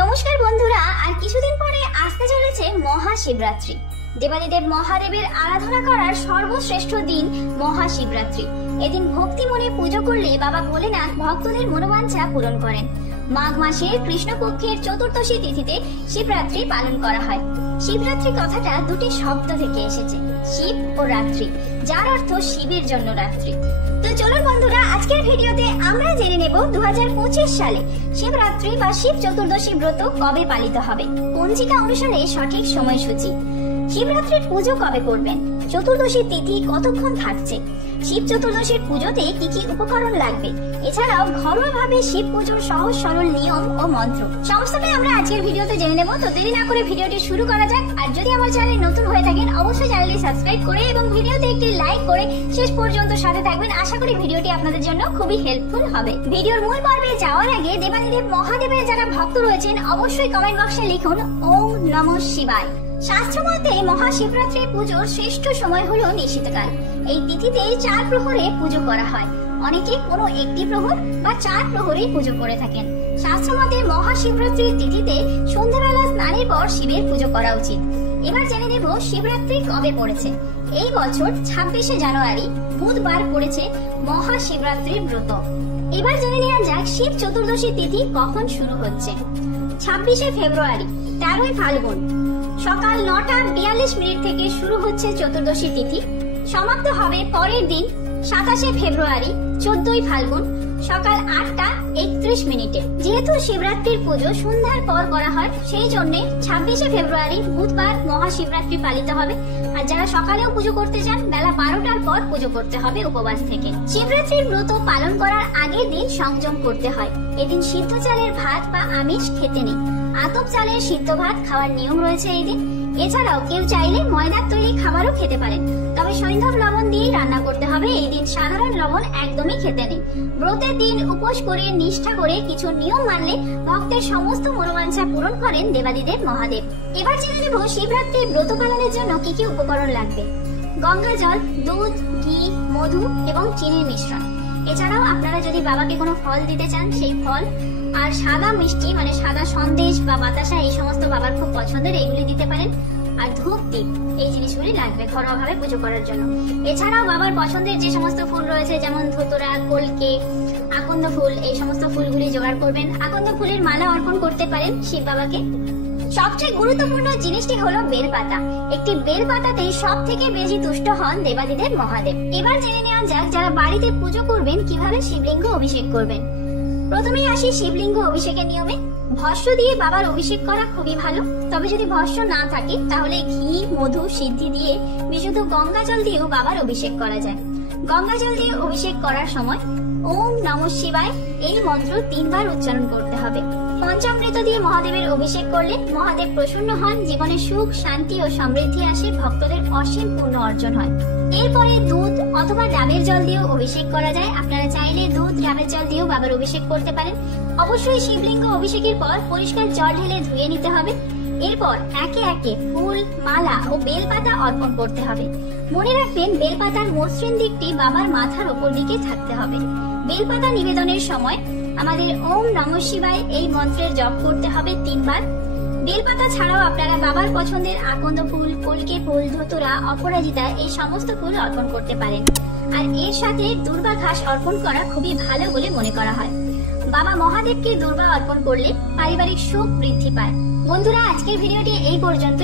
নমস্কার বন্ধুরা, আর কিছুদিন পরে আসতে চলেছে মহাশিবরাত্রি। দেবাদিদেব মহাদেবের আরাধনা করার সর্বশ্রেষ্ঠ দিন মহাশিবরাত্রি। এদিন ভক্তি মনে পুজো করলে বাবা ভোলেনাথ ভক্তদের মনোবাঞ্ছা পূরণ করেন। মাঘ মাসের কৃষ্ণপক্ষের চতুর্দশী তিথিতে শিবরাত্রি পালন করা হয়। শিবরাত্রি কথাটা দুটি শব্দ থেকে এসেছে, শিব ও রাত্রি, যার অর্থ শিবের জন্য রাত্রি। তো চলুন বন্ধুরা, আজকের ভিডিওতে আমরা জেনে নেব 2025 সালে শিবরাত্রি বা শিব চতুর্দশী ব্রত কবে পালিত হবে, পঞ্জিকা অনুসারে সঠিক সময়সূচি। শিবরাত্রির পুজো কবে করবেন, চতুর্দশী তিথি কতক্ষণ থাকছে, শিব চতুর্দশীর পুজোতে কি কি উপকরণ লাগবে, এছাড়াও ঘরোয়া ভাবে শিব পুজোর সহজ সরল নিয়ম ও মন্ত্র সমস্তটাই আমরা আজকের ভিডিওতে জেনে নেব। তো দেরি না করে ভিডিওটি শুরু করা যাক। আর যদি আমার চ্যানেলে নতুন হয়ে থাকেন অবশ্যই চ্যানেলটি সাবস্ক্রাইব করে এবং ভিডিওতে একটি লাইক করে শেষ পর্যন্ত সাথে থাকবেন। আশা করি ভিডিওটি আপনাদের জন্য খুবই হেল্পফুল হবে। ভিডিওর মূল পর্বে যাওয়ার আগে দেবাদিদেব মহাদেবের যারা ভক্ত রয়েছেন অবশ্যই কমেন্ট বক্সে লিখুন ওম নমঃ শিবায়। শাস্ত্র মতে মহাশিবরাত্রি পুজোর শ্রেষ্ঠ সময় হলো নিশীথকাল। এই তিথিতে 4 প্রহরে পুজো করা হয়। অনেকে কোনো একটি প্রহর বা 4 প্রহরে পুজো করে থাকেন। শাস্ত্র মতে মহাশিবরাত্রির তিথিতে সন্ধ্যাবেলা স্নানের পর শিবের পুজো করা উচিত। এবার জেনে নেব শিবরাত্রি কবে পড়েছে। এই বছর 26শে জানুয়ারি বুধবার পড়েছে মহাশিবরাত্রির ব্রত। এবার জেনে নেওয়া যাক শিব চতুর্দশী তিথি কখন শুরু হচ্ছে। 26শে ফেব্রুয়ারি 13ই ফাল্গুন সকাল 9:42 থেকে শুরু হচ্ছে চতুর্দশী তিথি। সমাপ্ত হবে পরের দিন 27শে ফেব্রুয়ারি 14ই ফাল্গুন সকাল 8:31। যেহেতু শিবরাত্রির পুজো সন্ধ্যার পর করা হয়, সেই জন্য 26শে ফেব্রুয়ারি বুধবার মহাশিবরাত্রি পালিত হবে। আর যারা সকালেও পুজো করতে চান বেলা 12টার পর পুজো করতে হবে উপবাস থেকে। শিবরাত্রির ব্রত পালন করার আগের দিন সংযম করতে হয়। এদিন সিদ্ধ চালের ভাত বা আমিষ খেতে নেই। আতপ চালের সিদ্ধ ভাত খাওয়ার নিয়ম রয়েছে এই দিন। এছাড়াও কেউ চাইলে ময়দার তৈরি খাবারও খেতে পারেন, তবে সৈন্ধব লবণ দিয়ে রান্না করতে হবে। এই দিন সাধারণ লবণ একদমই খেতে নেই। ব্রতের দিন উপোস করে নিষ্ঠা করে কিছু নিয়ম মানলে ভক্তের সমস্ত মনোবাঞ্ছা পূরণ করেন দেবাদিদেব মহাদেব। এবার জেনে নেব শিবরাত্রির ব্রত পালনের জন্য কি কি উপকরণ লাগবে। গঙ্গা জল, দুধ, ঘি, মধু এবং চিনির মিশ্রণ। এছাড়াও আপনারা যদি বাবাকে কোনো ফল দিতে চান সেই ফল, আর সাদা মিষ্টি মানে সাদা সন্দেশ বা বাতাসা, এই সমস্ত বাবার খুব পছন্দের, এইগুলি দিতে পারেন। আর ধূপ দ্বীপ, এই জিনিসগুলি লাগবে ঘরোয়া ভাবে পুজো করার জন্য। এছাড়াও বাবার পছন্দের যে সমস্ত ফুল রয়েছে যেমন ধুতরা, কলকে, আকন্দ ফুল, এই সমস্ত ফুলগুলি জোগাড় করবেন। আকন্দ ফুলের মালা অর্পণ করতে পারেন শিব বাবাকে। সবচেয়ে গুরুত্বপূর্ণ জিনিসটি হলো বেলপাতা। একটি বেলপাতাতেই সব থেকে বেশি তুষ্ট হন দেবাদিদেব মহাদেব। এবার জেনে নেওয়া যাক যারা বাড়িতে পুজো করবেন কিভাবে শিবলিঙ্গ অভিষেক করবেন। প্রথমেই আসি শিবলিঙ্গ অভিষেকের নিয়মে। ভস্ম দিয়ে বাবার অভিষেক করা খুবই ভালো, তবে যদি ভস্ম না থাকে তাহলে ঘি, মধু, সিদ্ধি দিয়ে বিশুদ্ধ গঙ্গা জল দিয়েও বাবার অভিষেক করা যায়। গঙ্গা জল দিয়ে অভিষেক করার সময় ওম নমঃ শিবায় এই মন্ত্র 3 বার উচ্চারণ করতে হবে। পঞ্চামৃত দিয়ে মহাদেবের অভিষেক করলে মহাদেব প্রসন্ন হন, জীবনে সুখ, শান্তি ও সমৃদ্ধি আসে, ভক্তদের অসীম পুণ্য অর্জন হয়। এরপরে দুধ অথবা ডাবের জল দিয়েও অভিষেক করা যায়। আপনারা চাইলে দুধ, ডাবের জল দিয়েও বাবার অভিষেক করতে পারেন। অবশ্যই শিবলিঙ্গ অভিষেকের পর পরিষ্কার জল ঢেলে ধুয়ে নিতে হবে। এরপর একে একে ফুল, মালা ও বেলপাতা অর্পণ করতে হবে। মনে রাখবেন বেলপাতার মসৃণ দিকটি বাবার মাথার ওপর দিকে থাকতে হবে। বেলপাতা নিবেদনের সময় আমাদের ওম নমঃ শিবায় এই মন্ত্রের জপ করতে হবে 3 বার। বেলপাতা ছাড়াও আপনারা বাবার পছন্দের আকন্দ ফুল, কলকে ফুল, ধুতুরা, অপরাজিতা এই সমস্ত ফুল অর্পণ করতে পারেন। আর এর সাথে দুর্বা ঘাস অর্পণ করা খুবই ভালো বলে মনে করা হয়। বাবা মহাদেবকে দুর্বা অর্পণ করলে পারিবারিক সুখ বৃদ্ধি পায়। বন্ধুরা, আজকের ভিডিওটি এই পর্যন্ত।